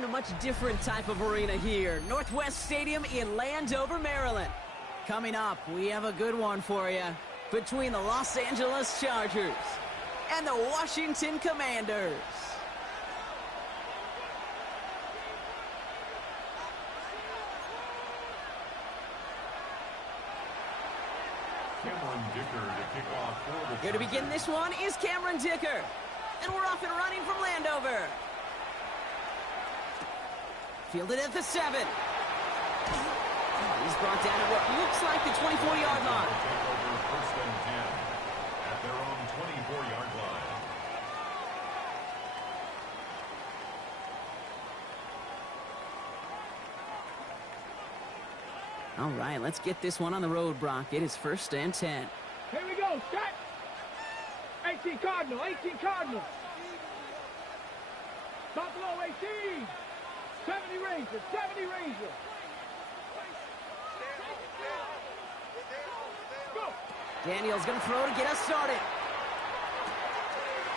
in a much different type of arena here. Northwest Stadium in Landover, Maryland. Coming up, we have a good one for you between the Los Angeles Chargers and the Washington Commanders. Cameron Dicker to kick off for the Chargers. Here to begin this one is Cameron Dicker. And we're off and running from Landover. Fielded at the 7. He's brought down at what looks like the 24-yard line. Take over first and 10 at their own 24-yard line. All right, let's get this one on the road, Brock. It is first and 10. Here we go, set. 18 Cardinal, 18 Cardinal. Buffalo 18. 70 Ranger, 70 Ranger. Go. Daniels going to throw to get us started.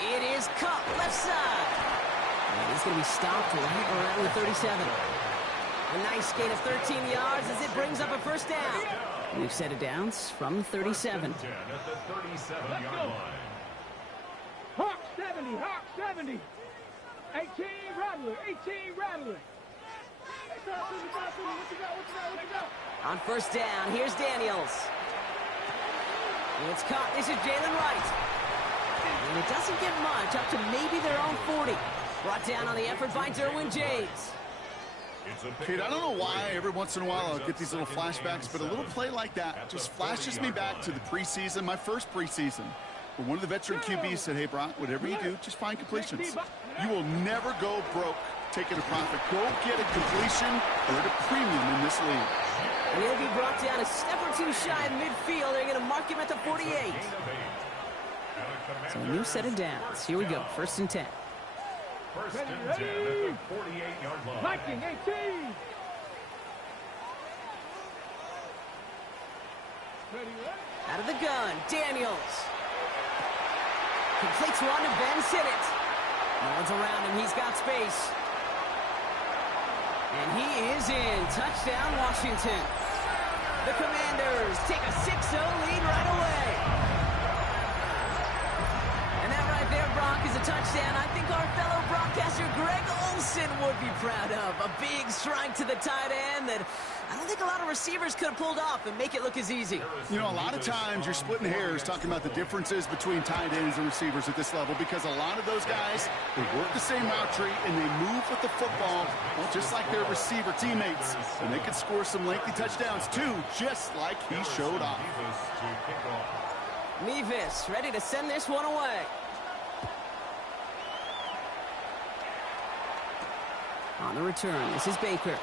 It is Cup, left side. And he's going to be stopped right around the 37. A nice gain of 13 yards as it brings up a first down. We've set it down from the 37. 10 at the 37-yard line. Hawk 70, Hawk 70. 18 Rattler, 18 Rattler. On first down, here's Daniels. It's caught. This is Jalen Wright. And it doesn't get much, up to maybe their own 40. Brought down on the effort by Derwin James. Kate, I don't know why every once in a while I'll get these little flashbacks, but a little play like that just flashes me back to the preseason, my first preseason. Where one of the veteran QBs said, hey, Brock, whatever you do, just find completions. You will never go broke taking a profit. Go get a completion or at a premium in this league. And he'll be brought down a step or two shy in midfield. They're going to mark him at the 48. So a new set of downs. Here we go, first and 10. First and 10 at the 48-yard line. Viking 18. Out of the gun, Daniels. Completes one to Ben Sinnott. No one's around him, he's got space. And he is in. Touchdown, Washington. The Commanders take a 6-0 lead right away. And that right there, Brock, is a touchdown I think our fellow broadcaster Greg Olsen would be proud of. A big strike to the tight end that I don't think a lot of receivers could have pulled off and make it look as easy. You know, a lot of times you're splitting hairs talking about the differences between tight ends and receivers at this level because a lot of those guys, they work the same route tree and they move with the football, well, just like their receiver teammates. And they can score some lengthy touchdowns too, just like he showed off. Mevis ready to send this one away. On the return, this is Baker.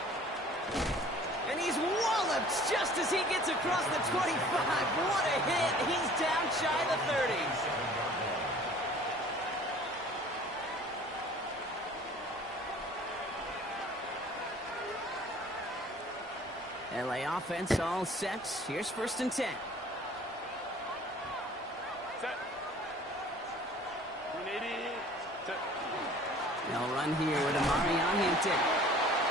And he's walloped just as he gets across the 25. What a hit. He's down shy of the 30. LA offense all set. Here's first and 10. Set. They'll run here with Amarion Hinton.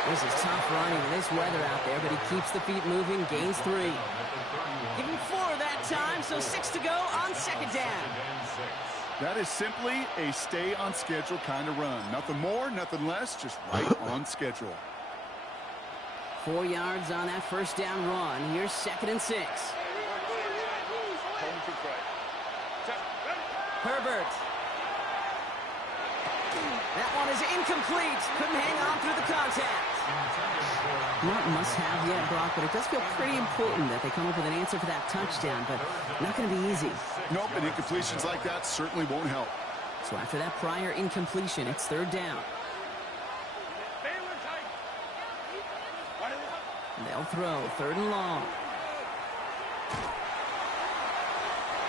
This is tough running in this weather out there, but he keeps the feet moving, gains 3. Give him 4 that time, so 6 to go on second down. That is simply a stay on schedule kind of run. Nothing more, nothing less, just right on schedule. 4 yards on that first down run. Here's second and 6. Herbert. That one is incomplete. Couldn't hang on through the contact. Not must-have yet, Brock, but it does feel pretty important that they come up with an answer for that touchdown, but not going to be easy. Nope, and incompletions like that certainly won't help. So after that prior incompletion, it's third down. They'll throw third and long.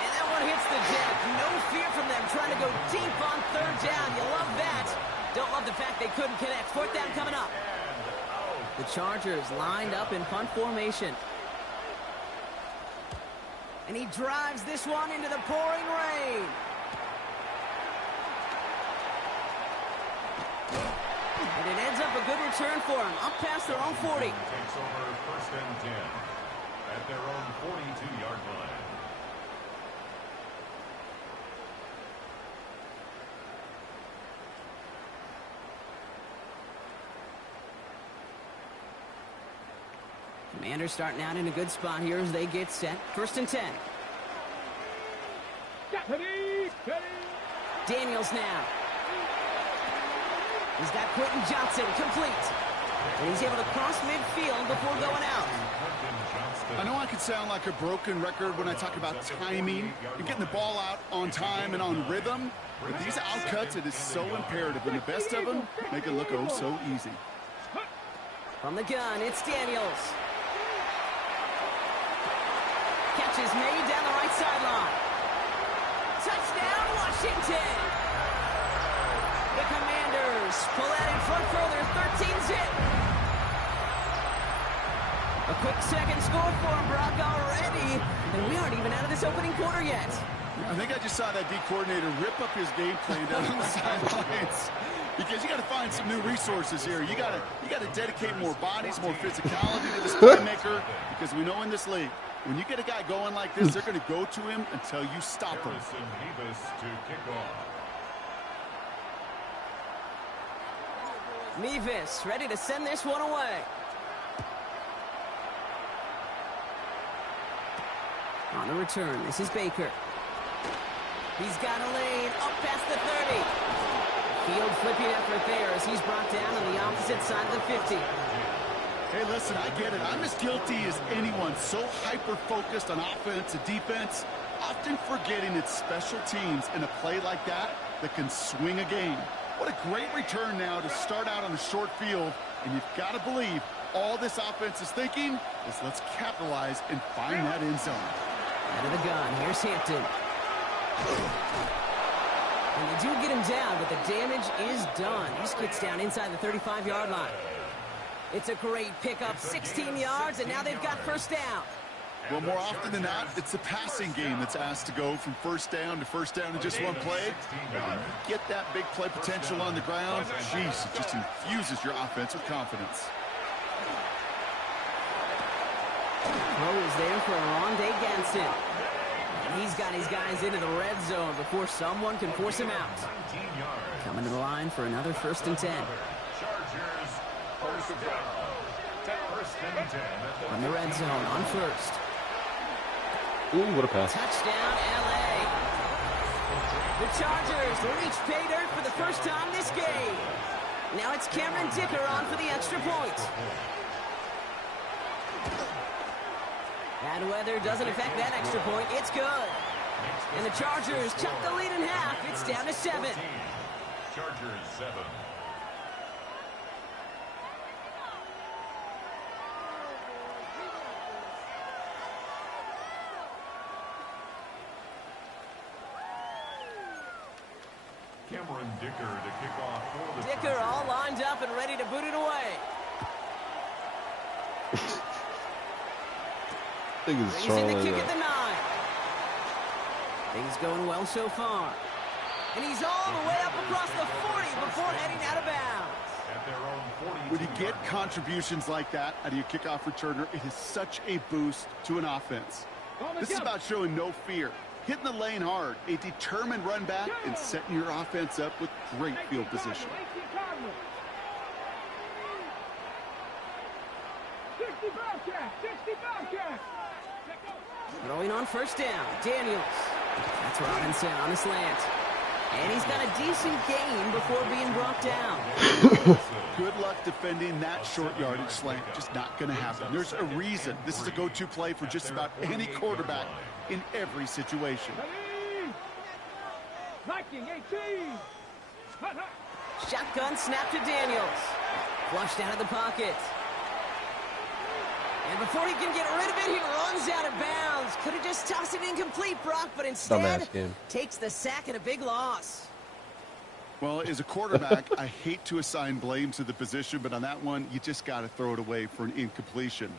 And that one hits the deck. No fear from them trying to go deep on third down. You love that. Don't love the fact they couldn't connect. Fourth down coming up. The Chargers lined up in punt formation. And he drives this one into the pouring rain. And it ends up a good return for him, up past their own 40. Takes over first and 10 at their own 42-yard line. Commanders starting out in a good spot here as they get set. First and 10. Daniels now. He's got Quentin Johnson complete. And he's able to cross midfield before going out. I know I could sound like a broken record when I talk about timing and getting the ball out on time and on rhythm, but these outcuts, it is so imperative, and the best of them make it look oh so easy. From the gun, it's Daniels. Catch is made down the right sideline. Touchdown, Washington! The Commanders pull that in front further, 13-zip. A quick second score for him, Brock, already, and we aren't even out of this opening quarter yet. I think I just saw that D coordinator rip up his game plan down on the sidelines, because you got to find some new resources here. You got to dedicate more bodies, more physicality to this playmaker, because we know in this league, when you get a guy going like this, they're going to go to him until you stop him. To kick off. Mevis ready to send this one away. On the return, this is Baker. He's got a lane up past the 30. Field flipping effort there as he's brought down on the opposite side of the 50. Hey, listen, I get it. I'm as guilty as anyone. So hyper-focused on offense and defense, often forgetting it's special teams in a play like that that can swing a game. What a great return now to start out on a short field, and you've got to believe all this offense is thinking is let's capitalize and find that end zone. Out of the gun, here's Hampton. And they do get him down, but the damage is done. This gets down inside the 35-yard line. It's a great pickup, 16 yards, and now they've got first down. Well, more often than not, it's the passing game that's asked to go from first down in just one play. But when you get that big play potential on the ground, jeez, it just infuses your offense with confidence. Throw is there for Rondé Ganson. And he's got his guys into the red zone before someone can force him out. Coming to the line for another first and 10. On the red zone, on first. Ooh, what a pass. Touchdown, L.A. The Chargers reach pay dirt for the first time this game. Now it's Cameron Dicker on for the extra point. Bad weather doesn't affect that extra point. It's good. And the Chargers cut the lead in half. It's down to 7. Chargers 7. Cameron Dicker to kick off for the Dicker all lined up and ready to boot it away. I think it's Brings in strong the like kick at that. the 9. Things going well so far. And he's all the way up across the 40 before heading out of bounds. at their own 42. When you get contributions like that out of your kickoff returner, it is such a boost to an offense. This is about showing no fear, hitting the lane hard, a determined run back, and setting your offense up with great field position. Throwing on first down, Daniels. That's Robinson on the slant. And he's got a decent gain before being brought down. Good luck defending that short yardage slant. Just not going to happen. There's a reason this is a go-to play for just about any quarterback in every situation. Shotgun snap to Daniels. Flushed out of the pocket. And before he can get rid of it, he runs out of bounds. Could have just tossed it incomplete, Brock, but instead takes the sack and a big loss. Well, as a quarterback, I hate to assign blame to the position, but on that one, you just got to throw it away for an incompletion.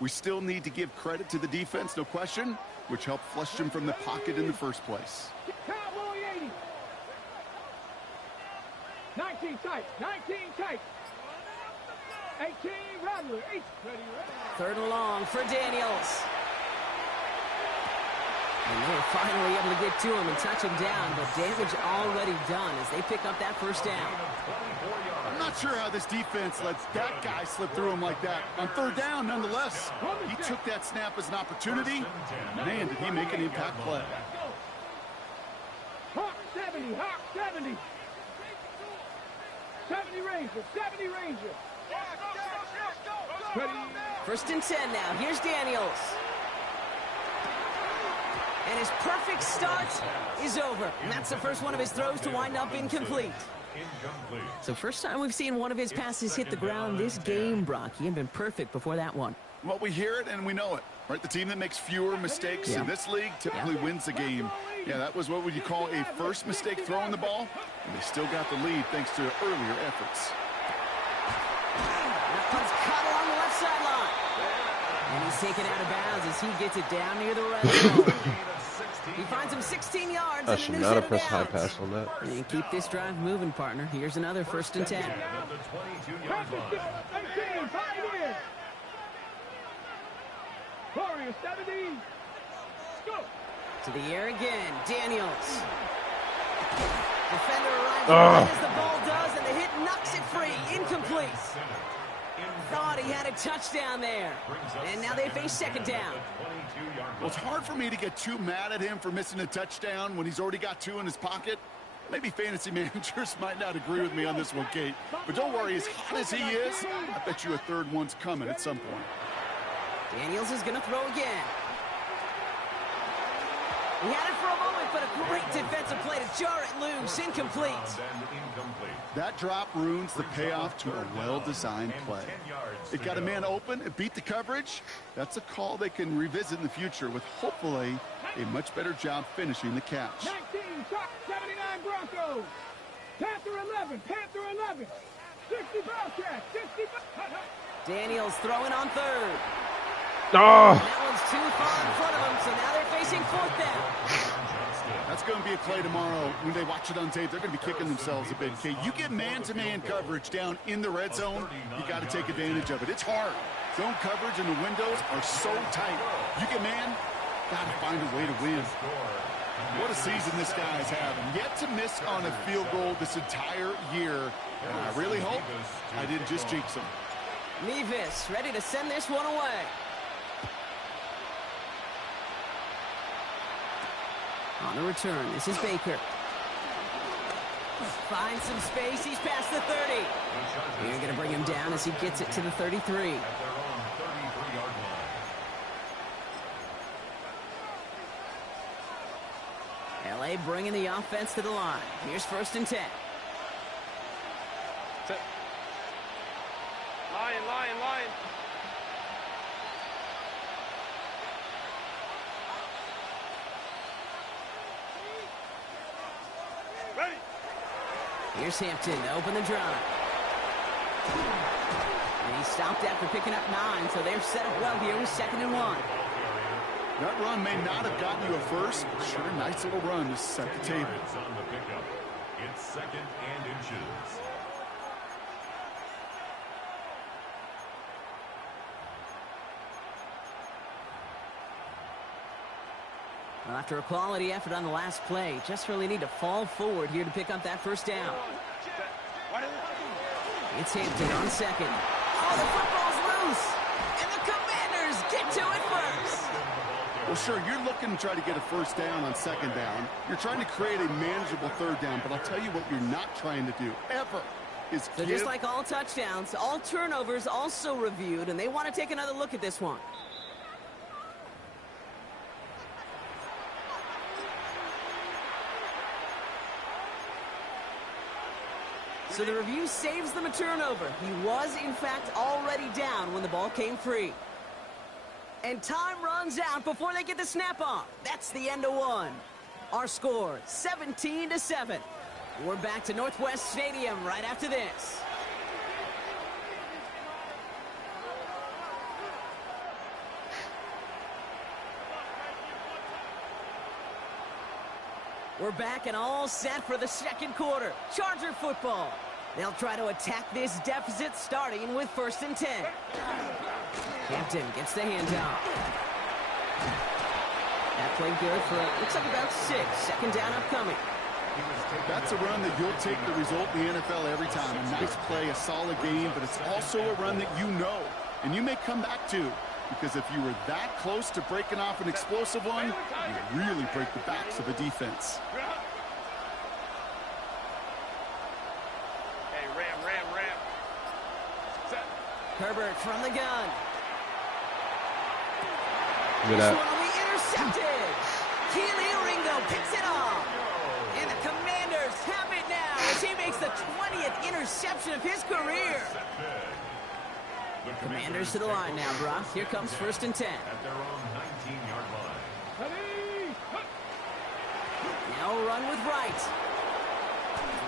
We still need to give credit to the defense, no question, which helped flush him from the pocket in the first place. 19 tight. 19 tight. 18 Rattler. 8. Ready. Third and long for Daniels. And they were finally able to get to him and touch him down, but damage already done as they pick up that first down. I'm not sure how this defense lets that guy slip through him like that. On third down, nonetheless, he took that snap as an opportunity. Man, did he make an impact play. Hawk 70. Hawk 70. 70 Ranger. 70 Ranger. Ready. First and 10 now. Here's Daniels. And his perfect start is over. And that's the first one of his throws to wind up incomplete. So first time we've seen one of his passes hit the ground this game, Brock. He had been perfect before that one. Well, we hear it and we know it, right? The team that makes fewer mistakes in this league typically wins the game. Yeah, that was what would you call a first mistake throwing the ball, and they still got the lead thanks to earlier efforts. That one's cut along the left sideline. And he's taken out of bounds as he gets it down near the red zone. He finds him 16 yards. I should not have pressed high pass on that. And keep this drive moving, partner. Here's another first and 10. Warrior 70. Go. To the air again. Daniels. Defender arrives right as the ball does, and the hit knocks it free. Incomplete. Thought he had a touchdown there. And now they face second down. Well, it's hard for me to get too mad at him for missing a touchdown when he's already got 2 in his pocket. Maybe fantasy managers might not agree with me on this one, Kate. But don't worry, as hot as he is, I bet you a third one's coming at some point. Daniels is going to throw again. He had it for a moment, but a great defensive play to jar it loose. Incomplete. That drop ruins the payoff to a well-designed play. It got a man open, it beat the coverage. That's a call they can revisit in the future with hopefully a much better job finishing the catch. 19, Chuck 79 Broncos. Panther 11, Panther 11. 60 Bobcats, 60 Daniels throwing on third. Oh. That one's too far in front of him, so now they're facing fourth down. That's going to be a play tomorrow. When they watch it on tape, they're going to be kicking themselves a bit. Okay, you get man-to-man coverage down in the red zone, you got to take advantage of it. It's hard. Zone coverage and the windows are so tight. You get man, got to find a way to win. What a season this guy is having. Yet to miss on a field goal this entire year. And I really hope I didn't just jinx him. Mevis ready to send this one away. On the return, this is Baker. Finds some space, he's past the 30. You're going to bring him down as he gets it to the 33. LA bringing the offense to the line. Here's first and 10. Lion. Ready. Here's Hampton to open the drive. And he stopped after picking up 9, so they're set up well here with 2nd and 1. That run may not have gotten you a first. Sure, nice little run to set the table. On the pickup. It's 2nd and inches. Well, after a quality effort on the last play, just really need to fall forward here to pick up that first down. It's Hampton on 2nd. Oh, the football's loose! And the Commanders get to it first! Well, sure, you're looking to try to get a first down on 2nd down. You're trying to create a manageable 3rd down, but I'll tell you what you're not trying to do, ever, is So just like all touchdowns, all turnovers also reviewed, and they want to take another look at this one. So the review saves them a turnover. He was, in fact, already down when the ball came free. And time runs out before they get the snap off. That's the end of one. Our score, 17-7. We're back to Northwest Stadium right after this. We're back and all set for the second quarter. Charger football. They'll try to attack this deficit, starting with 1st and 10. Hampton gets the handoff. That played good for, looks like about 6. 2nd down upcoming. That's a run that you'll take the result in the NFL every time. A nice play, a solid game, but it's also a run that you know, and you may come back to. Because if you were that close to breaking off an explosive one, you really break the backs of a defense. Hey, ram. Set. Herbert from the gun. Look at This that. one will be intercepted. Keely Ringo picks it off. And the Commanders have it now as he makes the 20th interception of his career. Commanders to the line now, Brock. Here comes 1st and 10. At their own 19-yard line. Ready. Now a run with Wright.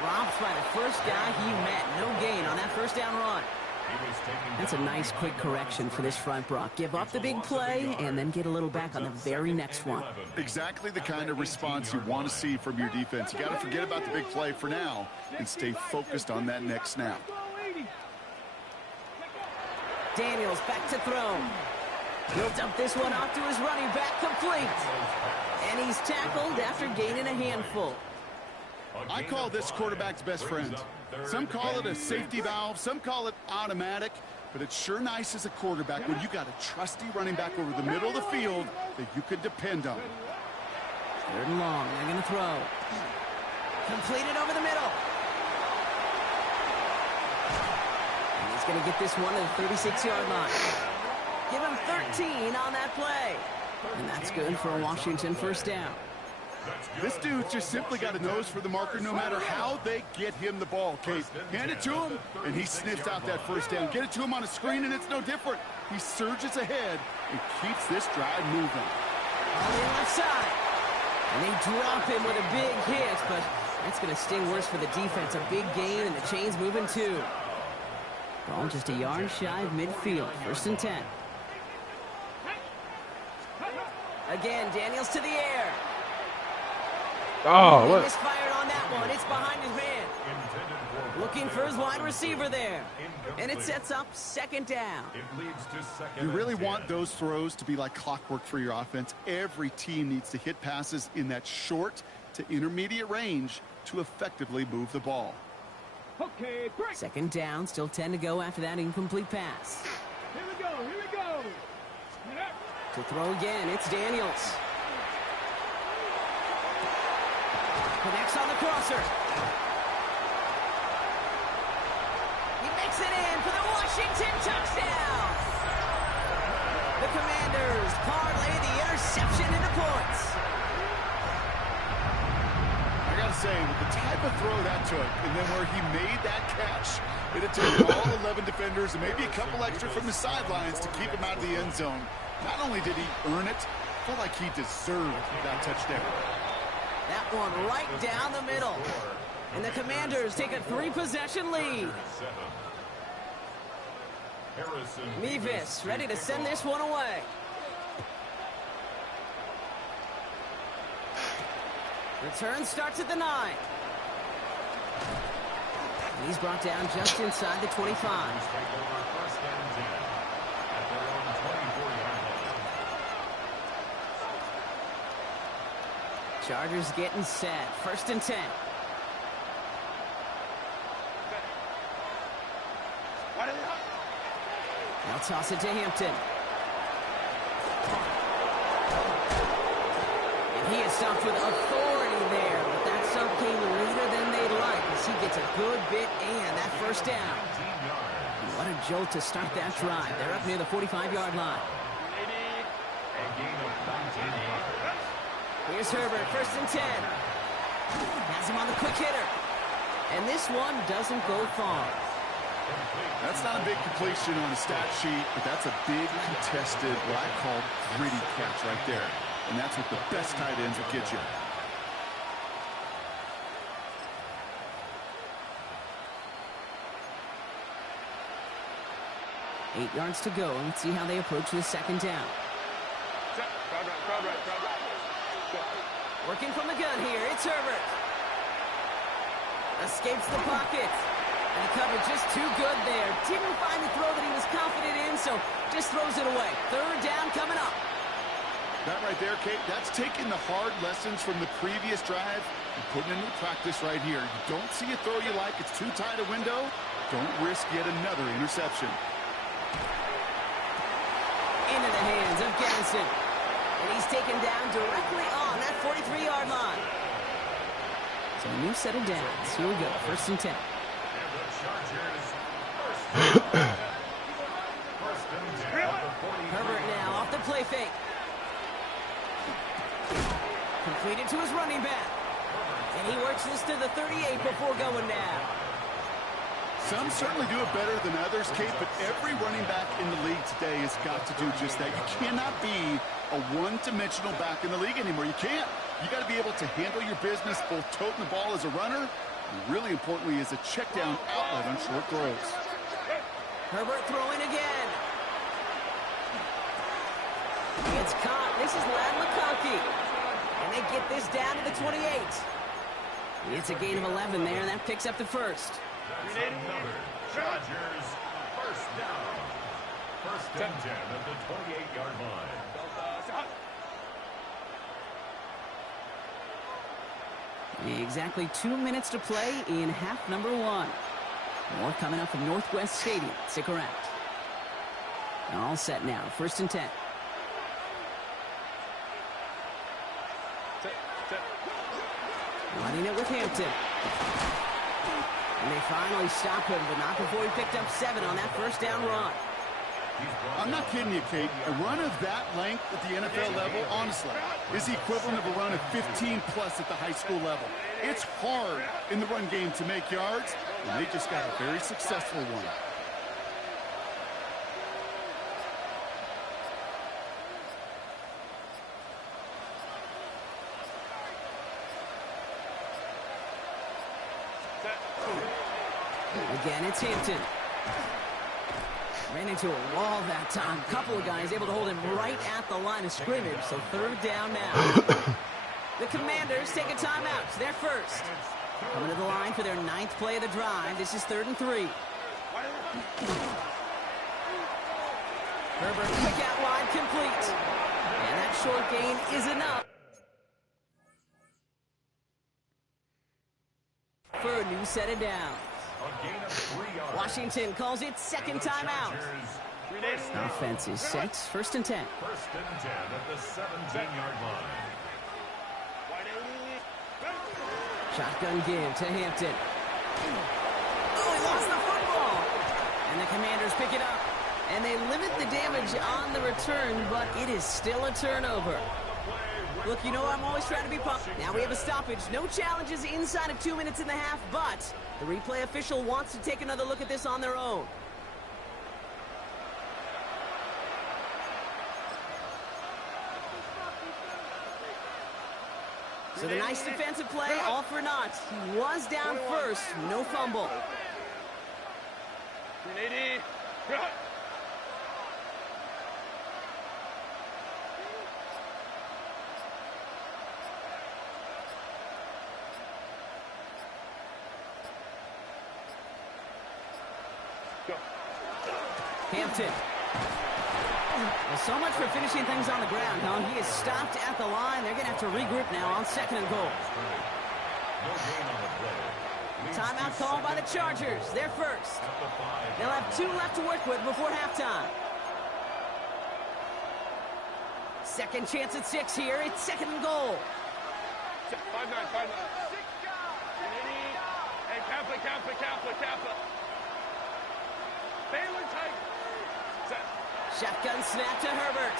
Dropped by the first guy he met. No gain on that 1st down run. That's a nice quick correction for this front, Brock. Give up the big play and then get a little back on the very next one. Exactly the kind of response you want to see from your defense. You got to forget about the big play for now and stay focused on that next snap. Daniels back to throw. He'll dump this one off to his running back, complete. And he's tackled after gaining a handful. I call this quarterback's best friend. Some call it a safety valve, some call it automatic, but it's sure nice as a quarterback when you got a trusty running back over the middle of the field that you could depend on. 3rd and long, they're going to throw. Completed over the middle. And he's going to get this one to the 36-yard line. Give him 13 on that play. And that's good for a Washington 1st down. This dude's just simply got a nose for the marker no matter how they get him the ball, Kate. Hand it to him, and he sniffs out that 1st down. Get it to him on a screen, and it's no different. He surges ahead and keeps this drive moving. On the left side. And they drop him with a big hit, but that's going to sting worse for the defense. A big gain, and the chain's moving too. Ball just a yard shy of midfield. 1st and 10. Again, Daniels to the air. Oh, He what? misfired on that one. It's behind his man. Looking for his wide receiver there. And it sets up 2nd down. You really want those throws to be like clockwork for your offense. Every team needs to hit passes in that short to intermediate range to effectively move the ball. Okay, break. 2nd down, still 10 to go after that incomplete pass. Here we go. To throw again, it's Daniels. Connects on the crosser. He makes it in for the Washington touchdown. The Commanders parlay the interception into points. I got to say, with the type of throw that took, and then where he made that catch, it had taken all 11 defenders and maybe a couple extra from the sidelines to keep him out of the end zone. Not only did he earn it, felt like he deserved that touchdown. That one right down the middle. And the Commanders take a 3-possession lead. Mevis ready to send this one away. Return starts at the 9. And he's brought down just inside the 25. Chargers getting set. 1st and 10. They'll toss it to Hampton. And he is stopped with authority there, but that stop came later than they'd like as he gets a good bit and that 1st down. And what a jolt to start that drive. They're up near the 45-yard line. Here's Herbert, 1st and 10. Has him on the quick hitter. And this one doesn't go far. That's not a big completion on a stat sheet, but that's a big contested, what I call gritty catch right there. And that's what the best tight ends will get you. Eight yards to go. Let's see how they approach the 2nd down. Working from the gun here, it's Herbert. Escapes the pocket. And the cover just too good there. Didn't find the throw that he was confident in, so just throws it away. Third down coming up. That right there, Kate, that's taking the hard lessons from the previous drive and putting it into practice right here. You don't see a throw you like, it's too tight a window. Don't risk yet another interception. Into the hands of Garrison. And he's taken down directly on that 43-yard line. So a new set of downs. Here we go, 1st and 10. Herbert now off the play fake. Completed to his running back. And he works this to the 38 before going down. Some certainly do it better than others, Kate, but every running back in the league today has got to do just that. You cannot be a one-dimensional back in the league anymore. You can't. You got to be able to handle your business, both toting the ball as a runner, and really importantly as a check-down outlet on short throws. Herbert throwing again. It's caught. This is Ladd McConkey. And they get this down to the 28. It's a gain of 11 there, and that picks up the first. Chargers, first down. 1st and 10 at the 28-yard line. Exactly 2 minutes to play in half number 1. More coming up from Northwest Stadium. Stick around. All set now. 1st and 10. Running it with Hampton. And they finally stop him, but not before he picked up 7 on that 1st down run. I'm not kidding you, Kate. A run of that length at the NFL level, honestly, is the equivalent of a run of 15-plus at the high school level. It's hard in the run game to make yards, and they just got a very successful one. Again, it's Hampton. Ran into a wall that time. Couple of guys able to hold him right at the line of scrimmage, so 3rd down now. The Commanders take a timeout. They're first. Coming to the line for their 9th play of the drive. This is 3rd and 3. Herbert, quick out wide, complete. And that short gain is enough for a new set of downs. Washington calls it 2nd timeout. Offense is set. 1st and 10. 1st and 10 at the 17-yard line. Shotgun give to Hampton. Oh, he lost the football. And the Commanders pick it up. And they limit the damage on the return, but it is still a turnover. Look, you know I'm always trying to be pumped. Now we have a stoppage. No challenges inside of 2 minutes and a half, but the replay official wants to take another look at this on their own. So the nice defensive play, all for naught. He was down first, no fumble. Hampton. Well, so much for finishing things on the ground, huh? He is stopped at the line. They're going to have to regroup now on 2nd and goal. Timeout called by the Chargers. They're first. They'll have 2 left to work with before halftime. Second chance at 6 here. It's 2nd and goal. 5-9. Hey, Kappa. Baylor tight. Shotgun snap to Herbert.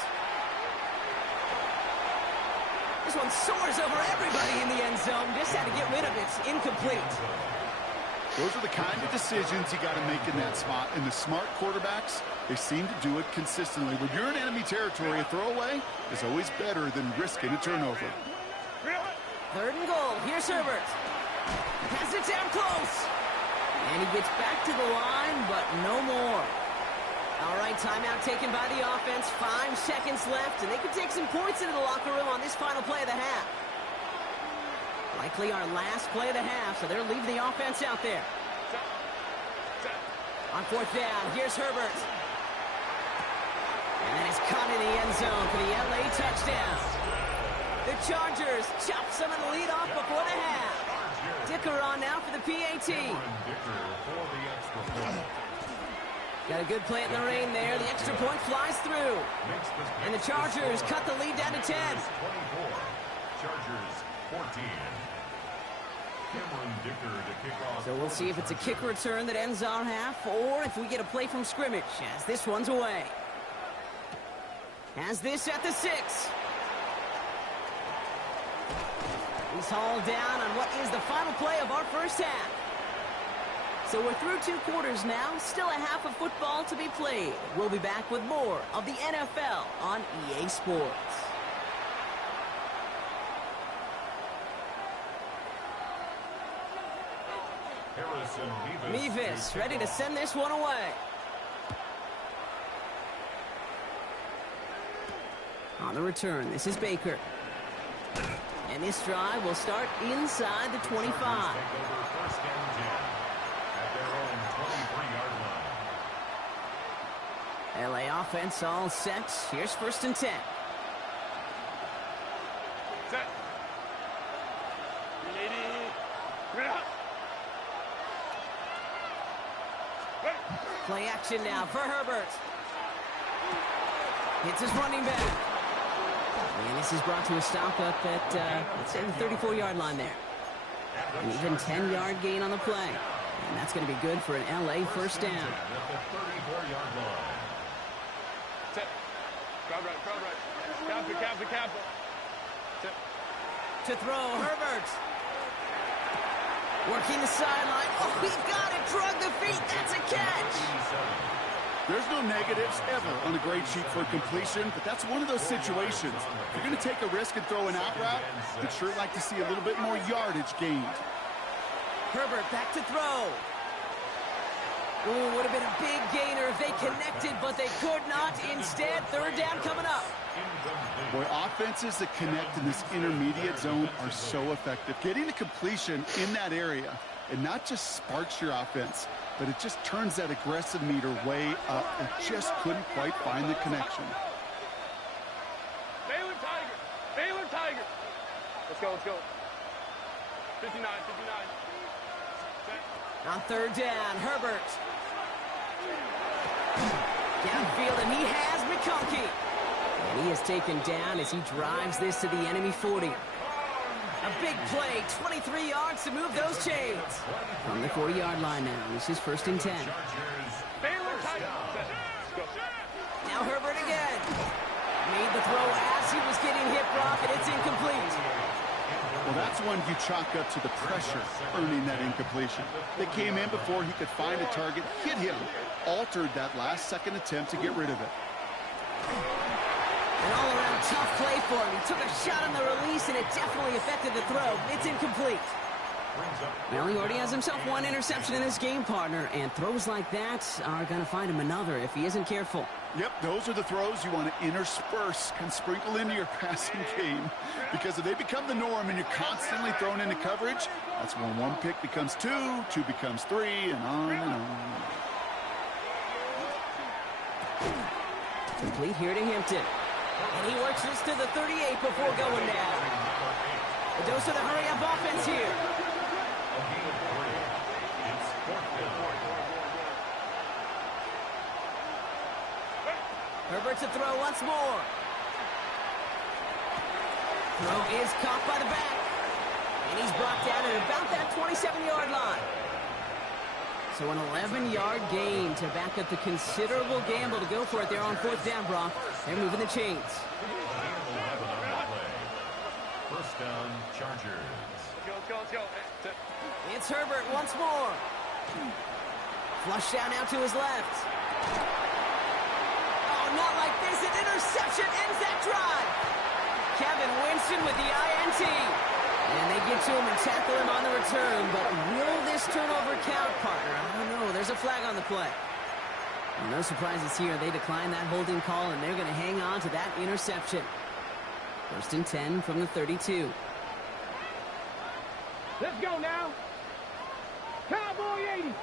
This one soars over everybody in the end zone. Just had to get rid of it. Incomplete. Those are the kind of decisions you got to make in that spot. And the smart quarterbacks, they seem to do it consistently. When you're in enemy territory, a throwaway is always better than risking a turnover. 3rd and goal. Here's Herbert. Has it down close. And he gets back to the line, but no more. All right, timeout taken by the offense. 5 seconds left, and they could take some points into the locker room on this final play of the half. Likely our last play of the half, so they're leaving the offense out there. On fourth down, here's Herbert. And then it's caught in the end zone for the LA touchdown. The Chargers chop some of the lead off before the half. Dicker on now for the PAT. Got a good play in the rain there. The extra point flies through. And the Chargers cut the lead down to 10. 24. Chargers 14. Cameron Dicker to kick off. So we'll see if it's a kick return that ends our half or if we get a play from scrimmage as this one's away. Has this at the 6. He's hauled down on what is the final play of our first half. So we're through 2 quarters now, still a half of football to be played. We'll be back with more of the NFL on EA Sports. Mevis ready to send this one away. On the return, this is Baker. And this drive will start inside the 25. LA offense all set. Here's 1st and 10. Set. Play action now for Herbert. Hits his running back. And this is brought to a stop up at, let's say, the 34-yard line there. An even 10-yard gain on the play. And that's going to be good for an LA first down. To throw, Herbert. Working the sideline. Oh, he got it. Drug the feet. That's a catch. There's no negatives ever on a grade sheet for completion, but that's one of those situations. If you're going to take a risk and throw an out route, you'd sure like to see a little bit more yardage gained. Herbert back to throw. Ooh, would have been a big gainer if they connected, but they could not. Instead, 3rd down coming up. Boy, offenses that connect in this intermediate zone are so effective. Getting the completion in that area, it not just sparks your offense, but it just turns that aggressive meter way up. It just couldn't quite find the connection. Baylor Tiger. Baylor Tiger. Let's go, let's go. 59, 59. Set. On 3rd down, Herbert. Downfield, and he has McConkey. And he is taken down as he drives this to the enemy 40. A big play, 23 yards to move those chains. From the 40-yard line now, this is 1st and 10. Baylor Tiger. Now Herbert again. Made the throw as he was getting hit, Brock, and it's incomplete. Well, that's one you chalk up to the pressure earning that incompletion. They came in before he could find a target, hit him, altered that last-second attempt to get rid of it. An all-around tough play for him. He took a shot on the release, and it definitely affected the throw. It's incomplete. Well, he already has himself 1 interception in this game, partner, and throws like that are going to find him another if he isn't careful. Yep, those are the throws you want to intersperse and sprinkle into your passing game, because if they become the norm and you're constantly thrown into coverage, that's when 1 pick becomes 2, 2 becomes 3, and on and on. Complete here to Hampton. And he works this to the 38 before going down. A dose of the hurry-up offense here. Herbert to throw once more. Throw is caught by the back. And he's brought down at about that 27-yard line. So an 11-yard gain to back up the considerable gamble to go for it there on 4th down, Brock. They're moving the chains. 1st down, Chargers. Let's go. It's Herbert once more. Flush down now to his left. Oh, not like this. An interception ends that drive. Kevin Winston with the INT. And they get to him and tackle him on the return. But will this turnover count, partner? I don't know. There's a flag on the play. Well, no surprises here. They decline that holding call, and they're going to hang on to that interception. 1st and 10 from the 32. Let's go now. Cowboy 80.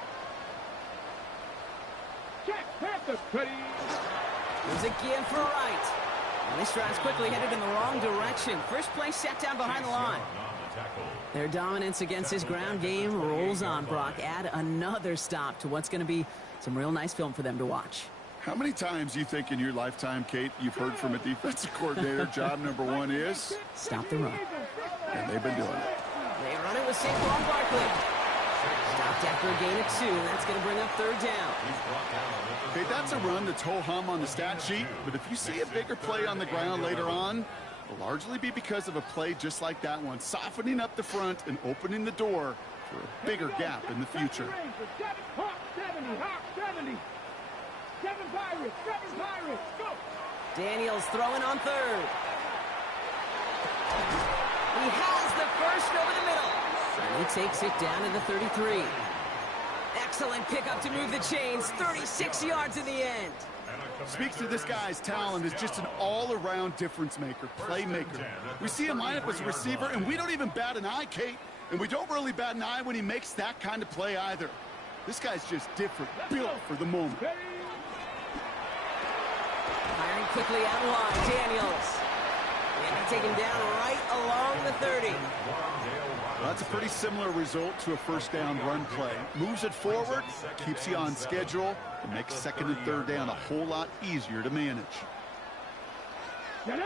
There's a give for right. And this drive's quickly headed in the wrong direction. First play set down behind the line. Their dominance against his ground game rolls on, Brock. Add another stop to what's going to be some real nice film for them to watch. How many times do you think in your lifetime, Kate, you've heard from a defensive coordinator, job number one is? Stop the run. And they've been doing it. They run it with Saquon Barkley. Stopped after a gain of 2, and that's going to bring up third down. Kate, that's a run that's ho-hum on the stat sheet, but if you see a bigger play on the ground later on, it'll largely be because of a play just like that one, softening up the front and opening the door for a bigger gap in the future. Hawk 70, Hawk 70. 7 Pirates, go! Daniels throwing on third. He has the first over the middle. And he takes it down to the 33. Excellent pickup to move the chains. 36 yards in the end. Speaks to this guy's talent as just an all-around difference maker, playmaker. We see him line up as a receiver, and we don't even bat an eye, Kate. And we don't really bat an eye when he makes that kind of play either. This guy's just different, built for the moment. Firing quickly out wide, Daniels. And they take him down right along the 30. Well, that's a pretty similar result to a first down run play. Moves it forward, keeps you on schedule, and makes second and third down a whole lot easier to manage. Out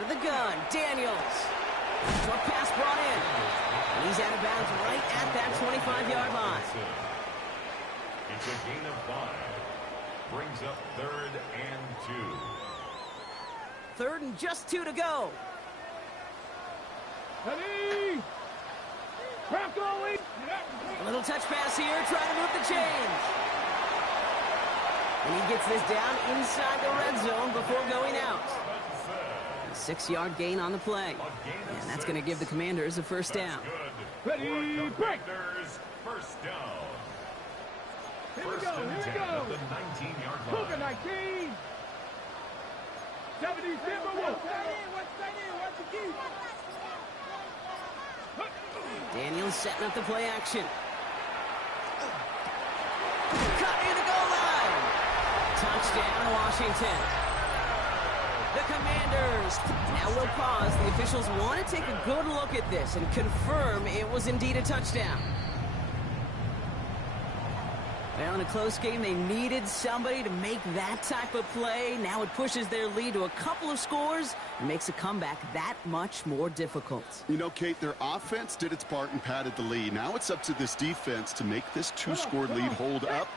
of the gun, Daniels. Short pass brought in. And he's out of bounds right at that 25-yard line. It's a gain of 5. Brings up 3rd and 2. 3rd and just 2 to go. A little touch pass here, trying to move the chains. And he gets this down inside the red zone before going out. A 6-yard gain on the play. And that's going to give the Commanders a first down. Ready, break! First down. Here we First go, and here 10 we go. at the 19-yard Cougar line. 19. 70 Timberwolves. What's the key? Daniels setting up the play action. Cut near the goal line. Touchdown, Washington. The Commanders. Now we'll pause. The officials want to take a good look at this and confirm it was indeed a touchdown. Well, in a close game, they needed somebody to make that type of play. Now it pushes their lead to a couple of scores and makes a comeback that much more difficult. You know, Kate, their offense did its part and padded the lead. Now it's up to this defense to make this 2-score lead hold up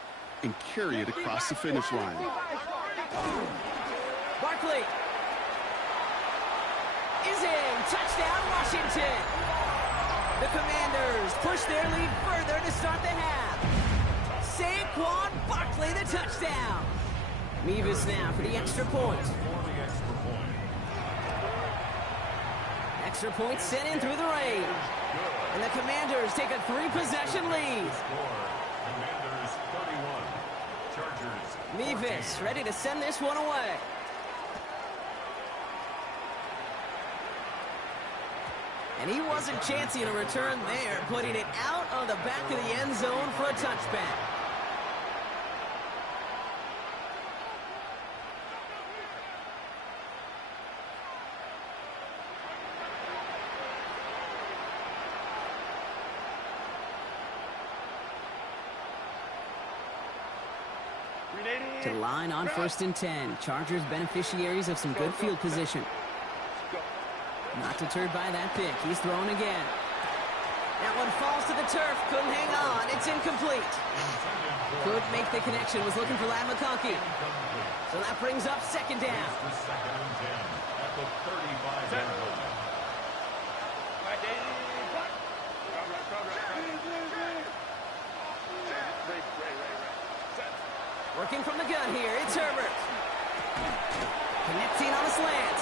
and carry it across the finish line. Barkley is in. Touchdown, Washington. The Commanders push their lead further to start the half. Saquon Barkley, the touchdown. Mevis now for the extra point. Extra point sent in through the rain. And the Commanders take a 3-possession lead. Commanders 31. Chargers. Mevis ready to send this one away. And he wasn't chancing a return there, putting it out of the back of the end zone for a touchback. To the line on 1st and 10. Chargers beneficiaries of some good field position. Not deterred by that pick. He's throwing again. That one falls to the turf. Couldn't hang on. It's incomplete. Could make the connection. Was looking for Ladd McConkey. So that brings up 2nd down. The 2nd and 10 at the 35-yard line. Working from the gun here. It's Herbert. Connecting on a slant.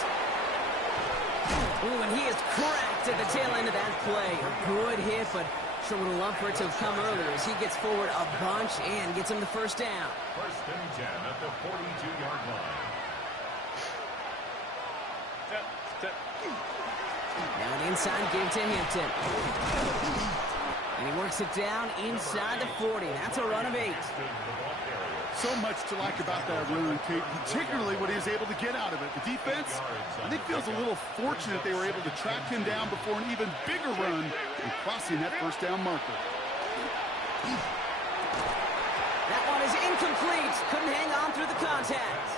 Ooh, and he is cracked at the tail end of that play. A good hit, but sure would have loved for it to have come earlier as he gets forward a bunch and gets him the first down. 1st and 10 at the 42-yard line. Now an inside give to Hampton. And he works it down inside the 40. That's a run of 8. So much to like about that run, Kate, particularly what he was able to get out of it. The defense, I think, feels a little fortunate they were able to track him down before an even bigger run and crossing that first down marker. That one is incomplete. Couldn't hang on through the contact.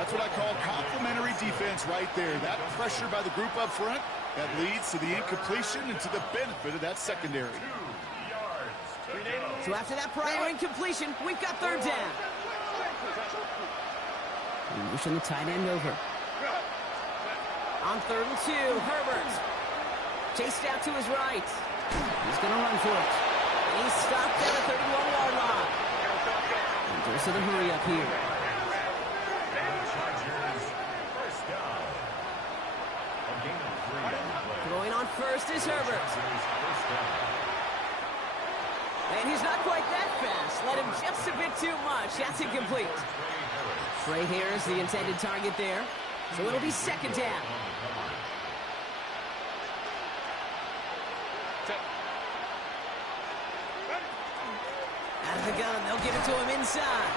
That's what I call complimentary defense right there. That pressure by the group up front, that leads to the incompletion and to the benefit of that secondary. So after that prior incompletion, we've got third down. Motion the tight end over. On 3rd and 2, Herbert. Chased out to his right. He's going to run for it. And he's stopped at the 31-yard line. And goes to the hurry up here. Throwing on first is Herbert. And he's not quite that fast. Let him just a bit too much. That's incomplete. Trey Harris, the intended target there. So it'll be 2nd down. Out of the gun, they'll give it to him inside.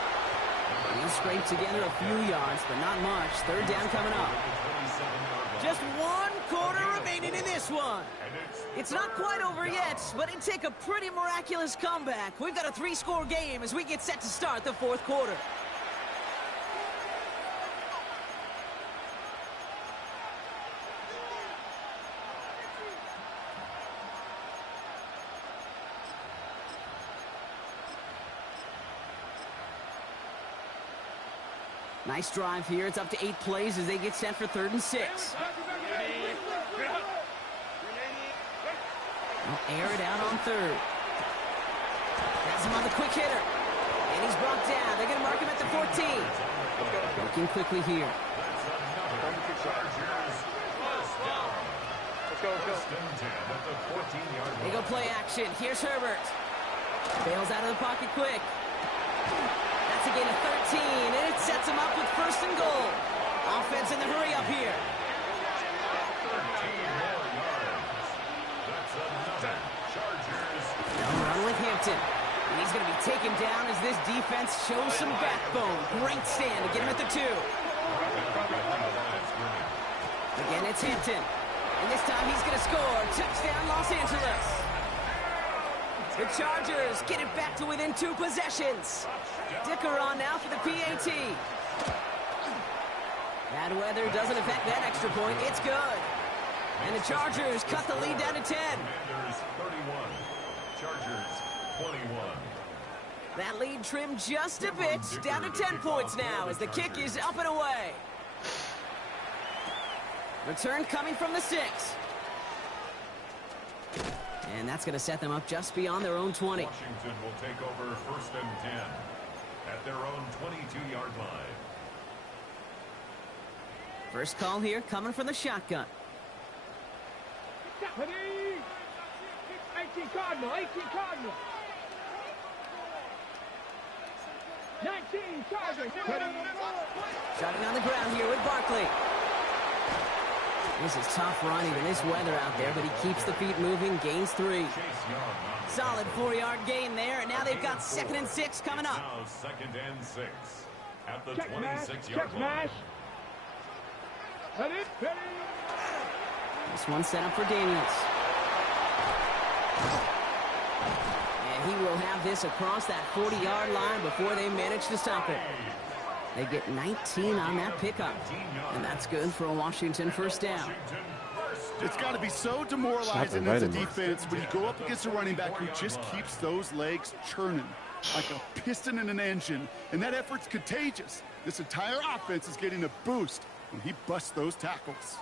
He'll scrape together a few yards, but not much. 3rd down coming up. Just 1 quarter remaining in this one. It's not quite over yet, but it'd take a pretty miraculous comeback. We've got a 3-score game as we get set to start the 4th quarter. Nice drive here. It's up to 8 plays as they get set for 3rd and 6. They'll air it out on 3rd. Has him on the quick hitter. And he's brought down. They're going to mark him at the 14. Working quickly here. They go play action. Here's Herbert. Bails out of the pocket quick. That's a gain of 13, and it sets him up with 1st and goal. Offense in the hurry up here. They'll run with Hampton. And he's going to be taken down as this defense shows some backbone. Great stand to get him at the 2. Again, it's Hampton. And this time he's going to score. Touchdown, Los Angeles. The Chargers get it back to within 2 possessions. Dicker on now for the PAT. Bad weather doesn't affect that extra point. It's good. And the Chargers cut the lead down to 10. Commanders 31, Chargers 21. That lead trimmed just a bit, down to 10 points now as the kick is up and away. Return coming from the 6. And that's going to set them up just beyond their own 20. Washington will take over 1st and 10 at their own 22-yard line. First call here coming from the shotgun. 18 Cardinal, 18 Cardinal. 19 Chargers. Shotting on the ground here with Barkley. This is tough running in this weather out there, but he keeps the feet moving, gains 3. Solid 4-yard gain there, and now they've got 2nd and 6 coming up. Now 2nd and 6 at the Check 26-yard line. smash. Ready? This one set up for Daniels. And he will have this across that 40-yard line before they manage to stop it. They get 19 on that pickup, and that's good for a Washington 1st down. It's got to be so demoralizing as a defense when you go up against a running back who just keeps those legs churning like a piston in an engine, and that effort's contagious. This entire offense is getting a boost when he busts those tackles.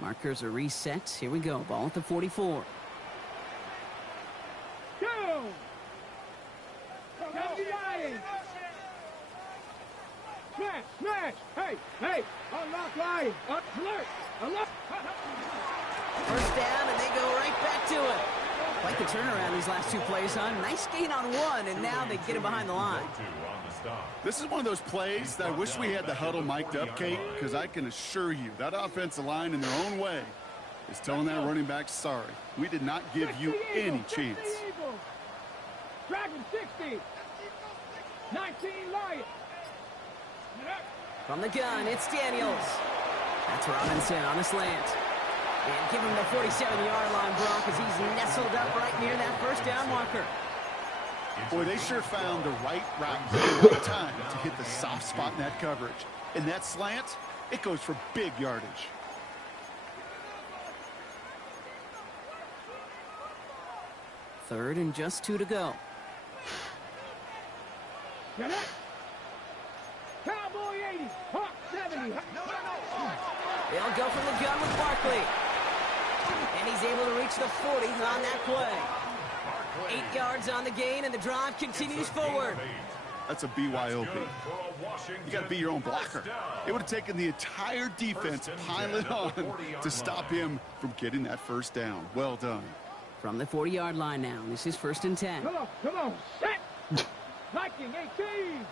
Markers are reset. Here we go. Ball at the 44. Go! Lions! Smash! Smash! Hey! Unlock Lions! Alert! Alert! First down, and they go right back to it. Quite the turnaround these last 2 plays, huh? Nice gain on 1, and now they get him behind the line. This is one of those plays that I wish we had the huddle mic'd up, Kate, because I can assure you that offensive line in their own way is telling that running back, sorry, we did not give you any chance. Dragon 60. 19 Lions. From the gun, it's Daniels. That's Robinson on the slant. And give him the 47-yard line, Brock, as he's nestled up right near that first down marker. Boy, they sure found the right route at the right time to hit the soft spot in that coverage. And that slant, it goes for big yardage. Third and just 2 to go. Get it. Cowboy 80. Hawk 70. They'll go from the gun with Barkley. And he's able to reach the 40 on that play. 8 yards on the gain, and the drive continues forward. That's a BYOB. You got to be your own blocker. It would have taken the entire defense piling on to stop him from getting that first down. Well done. From the 40-yard line now, this is 1st and 10. Come on, set. Viking 18.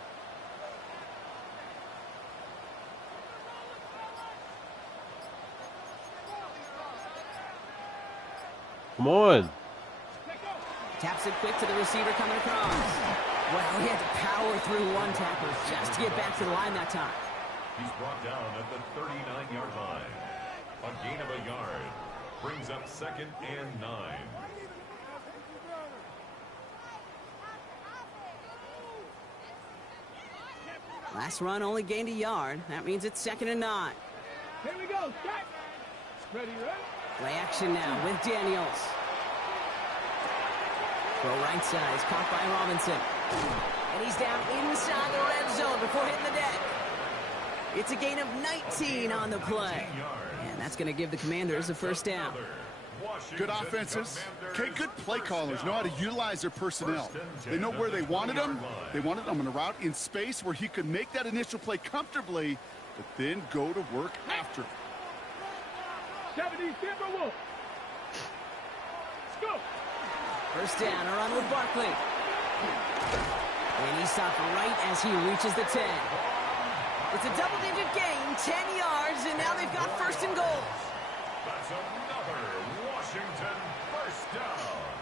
Come on. Taps it quick to the receiver coming across. Well, he had to power through one tackle just to get back to the line that time. He's brought down at the 39-yard line. A gain of a yard. Brings up 2nd and 9. Last run only gained a yard. That means it's 2nd and 9. Here we go, set. Ready. Play action now with Daniels. Throw right side is caught by Robinson. And he's down inside the red zone before hitting the deck. It's a gain of 19 on the play. And that's going to give the Commanders a first down. Good offenses. Okay, good play callers know how to utilize their personnel. They know where they wanted them. They wanted them on a route in space where he could make that initial play comfortably, but then go to work after it. 70 Timberwolves. Let's go. First down, a run with Barkley. And he's stopped right as he reaches the 10. It's a double-digit gain, 10 yards, and now they've got 1st and goal. That's another Washington first down.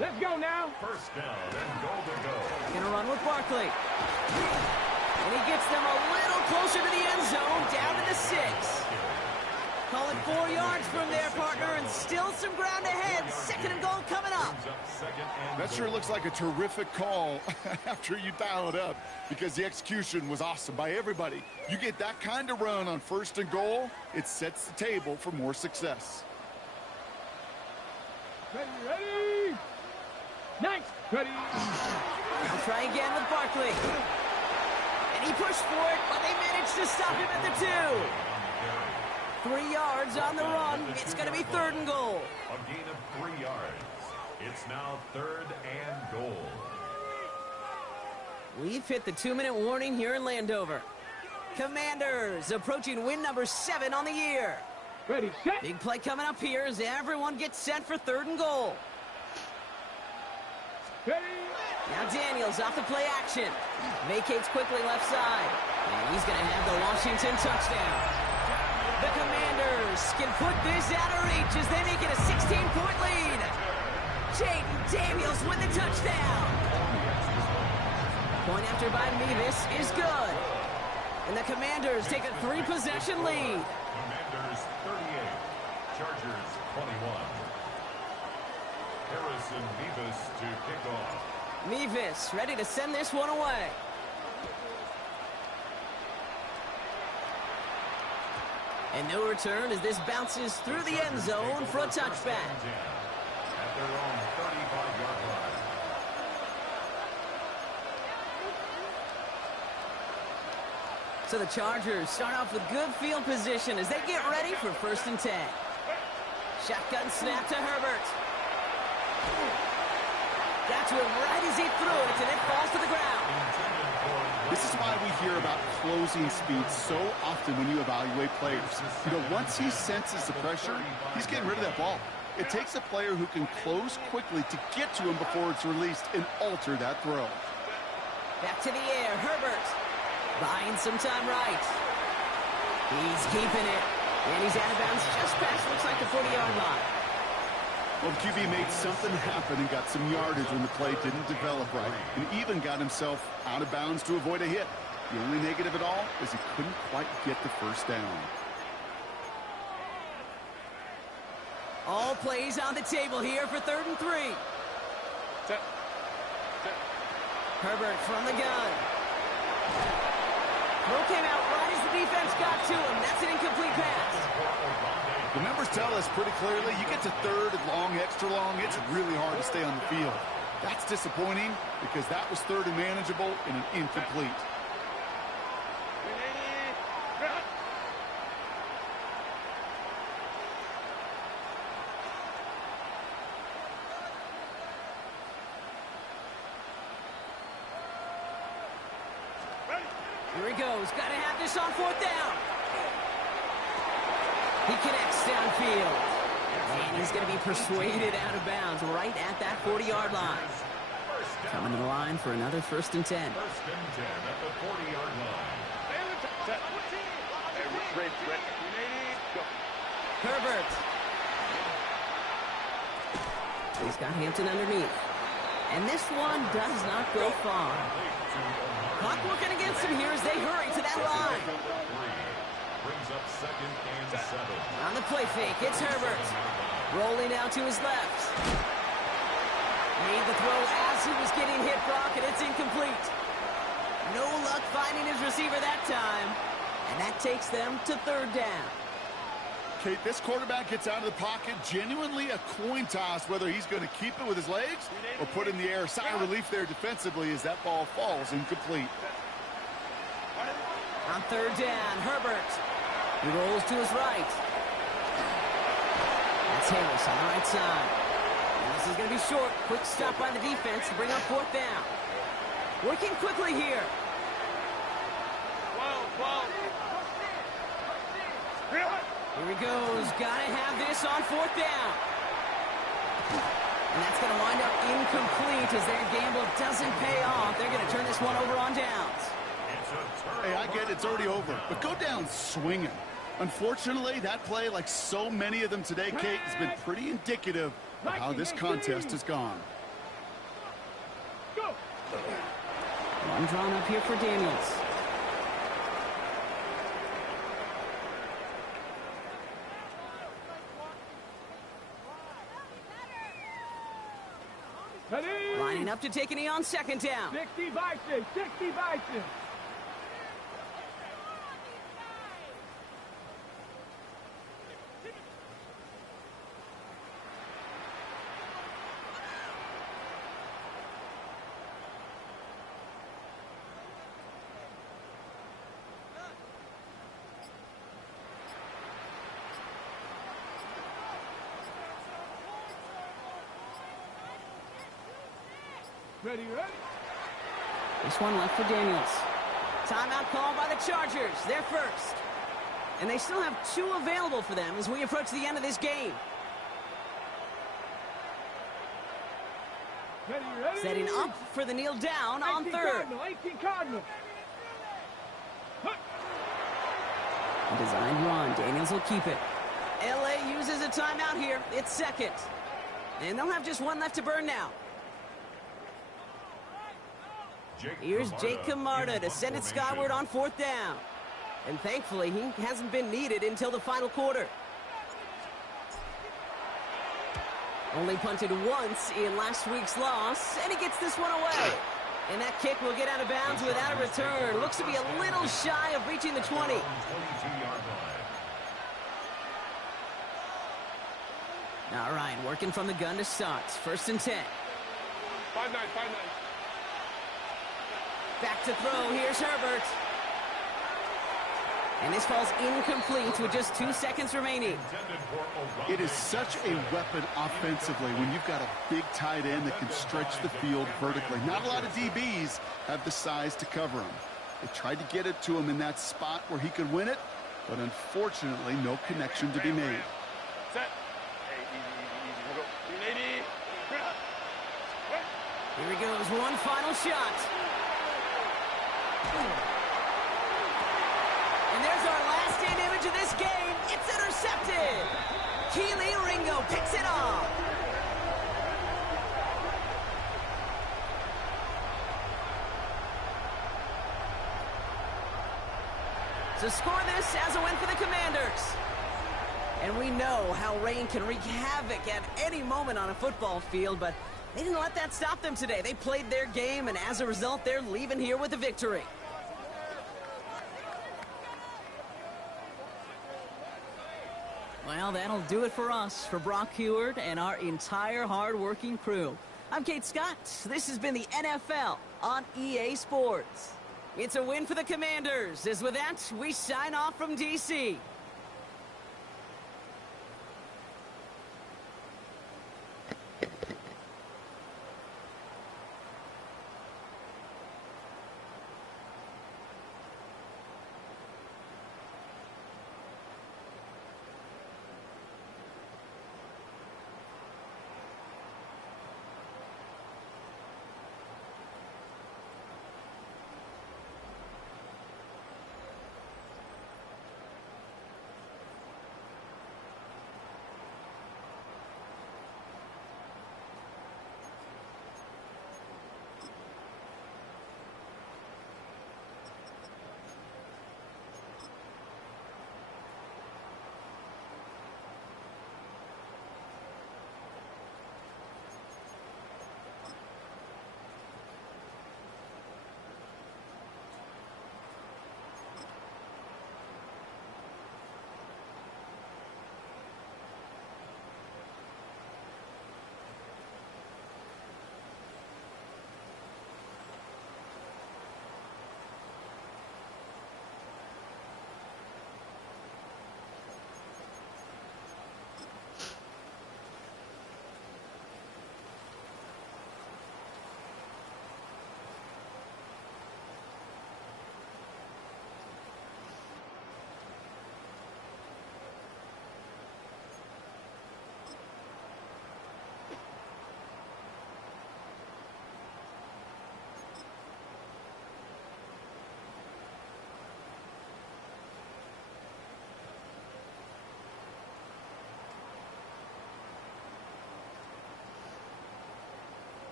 Let's go now. First down and goal to go. Gonna run with Barkley. And he gets them a little closer to the end zone, down to the 6. Call it 4 yards from there, partner, and still some ground ahead. 2nd and goal coming up. That sure looks like a terrific call after you dial it up, because the execution was awesome by everybody. You get that kind of run on 1st and goal, it sets the table for more success. Ready. Nice. Ready. I'll try again with Barkley. And he pushed for it, but they managed to stop him at the 2. 3 yards on the run. It's going to be 3rd and goal. A gain of 3 yards. It's now 3rd and goal. We've hit the 2-minute warning here in Landover. Commanders approaching win number 7 on the year. Ready, set. Big play coming up here as everyone gets set for 3rd and goal. Ready. Now Daniels off the play action. Vacates quickly left side. And he's going to have the Washington touchdown. The Commanders can put this out of reach as they make it a 16-point lead. Jaden Daniels with the touchdown. Point after by Mevis is good. And the Commanders take a 3-possession lead. Commanders 38, Chargers 21. Harrison Mevis to kick off. Mevis ready to send this one away. And no return as this bounces through the end zone for a touchback. At their own 35-yard line. So the Chargers start off with good field position as they get ready for 1st and 10. Shotgun snap to Herbert. Got to him right as he threw it, and it falls to the ground. This is why we hear about closing speed so often when you evaluate players. You know, once he senses the pressure, he's getting rid of that ball. It takes a player who can close quickly to get to him before it's released and alter that throw. Back to the air, Herbert. Buying some time right. He's keeping it. And he's out of bounds just past, looks like the 40-yard line. Well, the QB made something happen and got some yardage when the play didn't develop right, and even got himself out of bounds to avoid a hit. The only negative at all is he couldn't quite get the first down. All plays on the table here for 3rd and 3. Set. Herbert from the gun. Throw came out right as the defense got to him. That's an incomplete pass. The numbers tell us pretty clearly, you get to 3rd and long, extra long, it's really hard to stay on the field. That's disappointing because that was 3rd and manageable and an incomplete. Here he goes. Got to have this on 4th down. He connects downfield. And he's going to be persuaded out of bounds right at that 40-yard line. Coming to the line for another 1st and 10. 1st and 10 at the 40-yard line. Herbert. He's got Hampton underneath. And this one does not go far. Clock working against him here as they hurry to that line. Brings up 2nd and 7. On the play fake, it's Herbert. Rolling out to his left. Made the throw as he was getting hit, Brock, and it's incomplete. No luck finding his receiver that time. And that takes them to 3rd down. Kate, this quarterback gets out of the pocket, genuinely a coin toss whether he's going to keep it with his legs or put it in the air. Sigh of relief there defensively as that ball falls incomplete. On 3rd down, Herbert. He rolls to his right. That's Harris on the right side. And this is going to be short. Quick stop by the defense to bring up 4th down. Working quickly here. Here he goes. Got to have this on 4th down. And that's going to wind up incomplete as their gamble doesn't pay off. They're going to turn this one over on downs. Hey, I get it. It's already over. But go down swinging. Unfortunately, that play, like so many of them today, Kate, has been pretty indicative of how this contest has gone. One drawn up here for Daniels. Lining up to take a knee on 2nd down. 60 Bison, 60 Bison. Ready? This one left for Daniels. Timeout called by the Chargers. They're first. And they still have 2 available for them as we approach the end of this game. Ready? Setting up for the kneel down on 3rd. 18 Cardinal. A designed run. Daniels will keep it. LA uses a timeout here. It's 2nd. And they'll have just 1 left to burn now. Here's Jake Camarda to send it skyward on 4th down. And thankfully, he hasn't been needed until the final quarter. Only punted once in last week's loss, and he gets this one away. And that kick will get out of bounds without a return. Looks to be a little shy of reaching the 20. All right, working from the gun to start. 1st and 10. 5-9. Back to throw. Here's Herbert. And this falls incomplete with just 2 seconds remaining. It is such a weapon offensively when you've got a big tight end that can stretch the field vertically. Not a lot of DBs have the size to cover him. They tried to get it to him in that spot where he could win it, but unfortunately, no connection to be made. Set. Here he goes. One final shot. And there's our last image of this game. It's intercepted. Kelee Ringo picks it off. So score this as a win for the Commanders. And we know how rain can wreak havoc at any moment on a football field, but they didn't let that stop them today. They played their game, and as a result, they're leaving here with a victory. Well, that'll do it for us, for Brock Huard and our entire hard-working crew. I'm Kate Scott. This has been the NFL on EA Sports. It's a win for the Commanders, as with that, we sign off from D.C.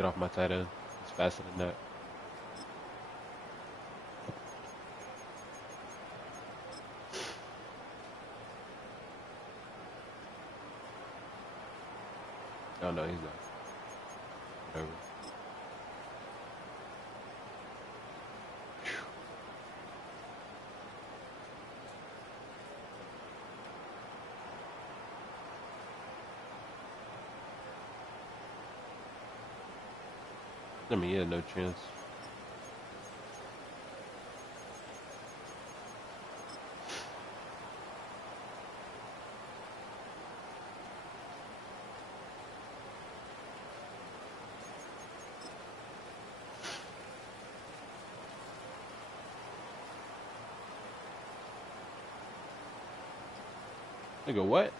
Get off my tight end. It's faster than that. Oh no, he's not. Whatever. I mean, he had no chance. Nigga, what?